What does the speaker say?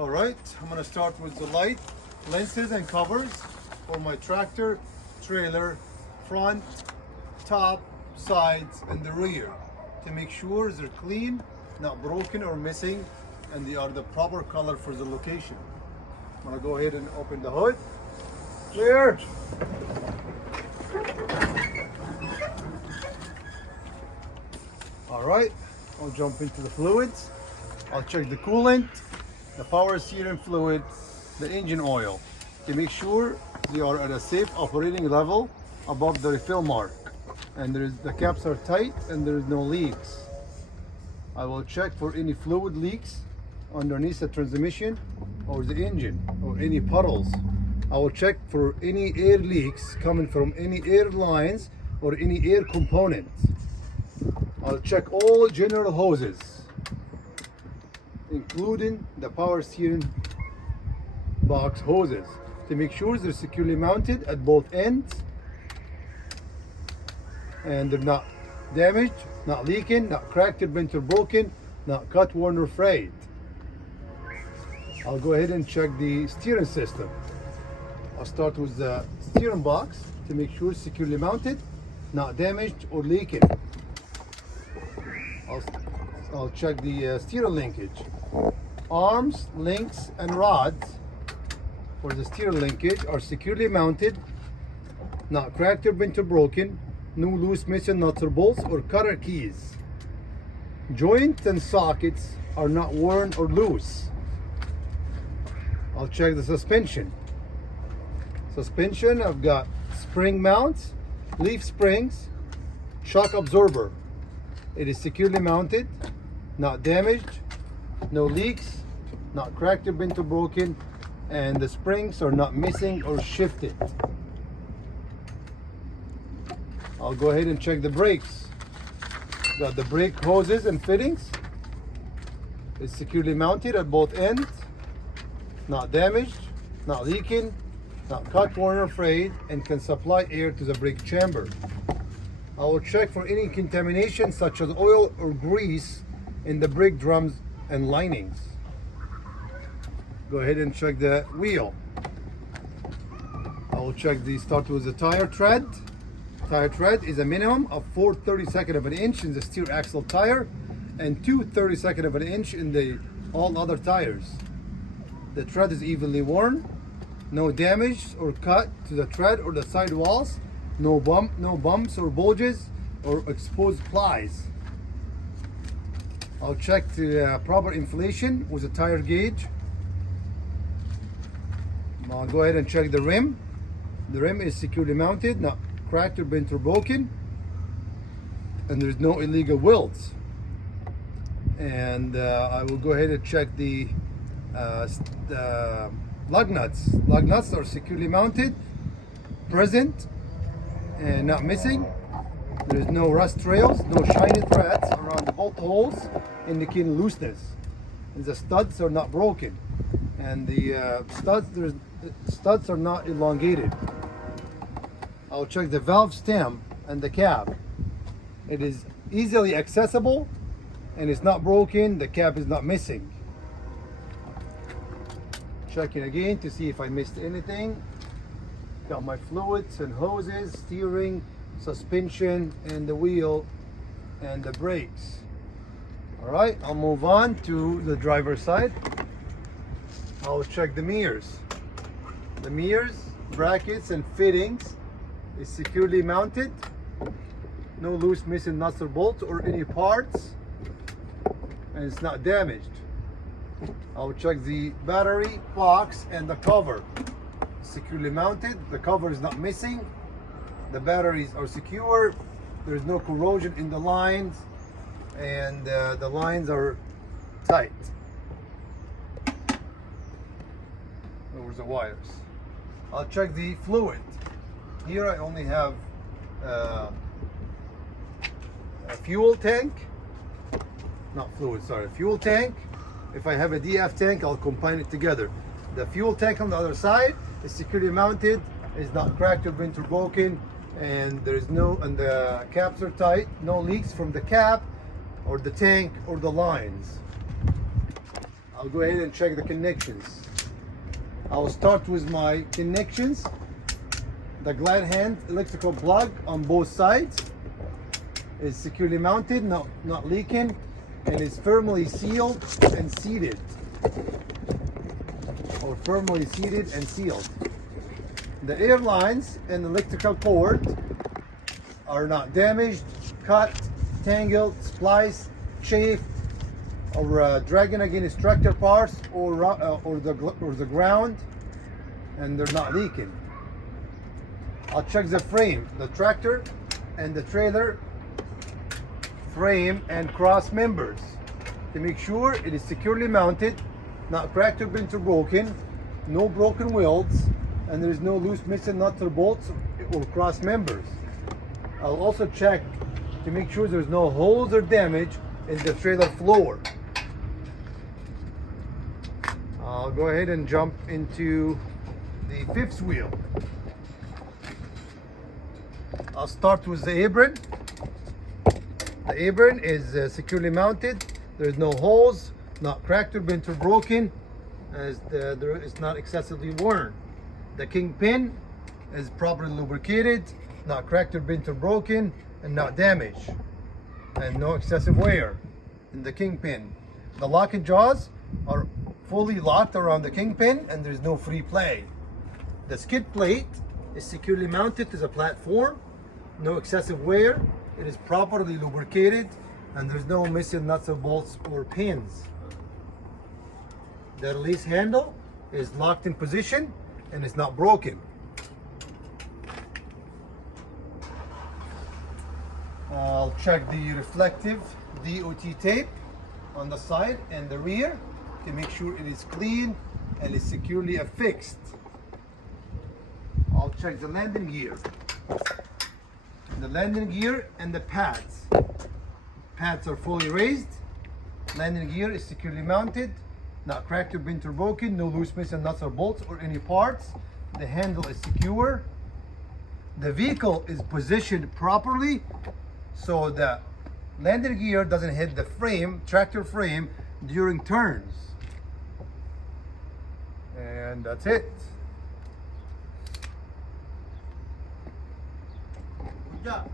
All right, I'm gonna start with the light, lenses and covers for my tractor, trailer, front, top, sides, and the rear to make sure they're clean, not broken or missing, and they are the proper color for the location. I'm gonna go ahead and open the hood. Clear. All right, I'll jump into the fluids. I'll check the coolant, the power steering fluid, the engine oil to make sure they are at a safe operating level above the refill mark, and the caps are tight and there is no leaks. I will check for any fluid leaks underneath the transmission or the engine or any puddles. I will check for any air leaks coming from any air lines or any air components. I'll check all general hoses, including the power steering box hoses, to make sure they're securely mounted at both ends and they're not damaged, not leaking, not cracked or bent or broken, not cut, worn or frayed. I'll go ahead and check the steering system. I'll start with the steering box to make sure it's securely mounted, not damaged or leaking. I'll check the steering linkage. Arms, links, and rods for the steering linkage are securely mounted, not cracked or bent or broken, no loose missing nuts or bolts or cutter keys. Joints and sockets are not worn or loose. I'll check the suspension. Suspension, I've got spring mounts, leaf springs, shock absorber. It is securely mounted, not damaged, no leaks, not cracked or bent or broken, and the springs are not missing or shifted. I'll go ahead and check the brakes. Got the brake hoses and fittings. It's securely mounted at both ends, not damaged, not leaking, not cut, worn or frayed, and can supply air to the brake chamber. I will check for any contamination such as oil or grease in the brake drums and linings. Go ahead and check the wheel. I will check start with the tire tread. Tire tread is a minimum of 4/32 of an inch in the steer axle tire and 2/32 of an inch in the all other tires. The tread is evenly worn, no damage or cut to the tread or the side walls, no bumps or bulges or exposed plies. I'll check the proper inflation with a tire gauge. I'll go ahead and check the rim. The rim is securely mounted, not cracked or bent or broken, and there's no illegal welds. And I will go ahead and check the lug nuts. Lug nuts are securely mounted, present, and not missing. There's no rust trails, no shiny threads around the bolt holes indicating looseness. And the studs are not broken, and the studs are not elongated. I'll check the valve stem and the cap. It is easily accessible and it's not broken. The cap is not missing. Checking again to see if I missed anything. Got my fluids and hoses, steering, suspension, and the wheel and the brakes. All right, I'll move on to the driver's side. I'll check the mirrors. The mirrors, brackets, and fittings is securely mounted. No loose missing nuts or bolts or any parts, and it's not damaged. I'll check the battery box and the cover. Securely mounted. The cover is not missing. The batteries are secure. There's no corrosion in the lines, and the lines are tight. Over the wires. I'll check the fluid. Here I only have a fuel tank. Not fluid, sorry, fuel tank. If I have a DF tank, I'll combine it together. The fuel tank on the other side is securely mounted. It's not cracked or bent or broken, and the caps are tight. No leaks from the cap or the tank or the lines. I'll go ahead and check the connections. I'll start with my connections. The glad hand electrical plug on both sides is securely mounted, not leaking, and is firmly sealed and seated. Or firmly seated and sealed. The air lines and electrical cord are not damaged, cut, tangled, spliced, chafed, or dragging against tractor parts or the ground, and they're not leaking. I'll check the frame, the tractor and the trailer frame and cross members to make sure it is securely mounted, not cracked or bent or broken, no broken welds, and there is no loose missing nuts or bolts or cross members. I'll also check to make sure there's no holes or damage in the trailer floor. I'll go ahead and jump into the fifth wheel. I'll start with the apron. The apron is securely mounted. There's no holes, not cracked or bent or broken, as it's not excessively worn. The kingpin is properly lubricated, not cracked or bent or broken, and not damaged, and no excessive wear in the kingpin. The locking jaws are fully locked around the kingpin, and there's no free play. The skid plate is securely mounted to the platform, no excessive wear. It is properly lubricated, and there's no missing nuts or bolts or pins. The release handle is locked in position and it's not broken. I'll check the reflective DOT tape on the side and the rear to make sure it is clean and is securely affixed. I'll check the landing gear. The landing gear and the pads. Pads are fully raised. Landing gear is securely mounted, not cracked or bent or broken, no loose missing nuts or bolts or any parts. The handle is secure. The vehicle is positioned properly so the landing gear doesn't hit the frame, tractor frame, during turns. And that's it. Good job.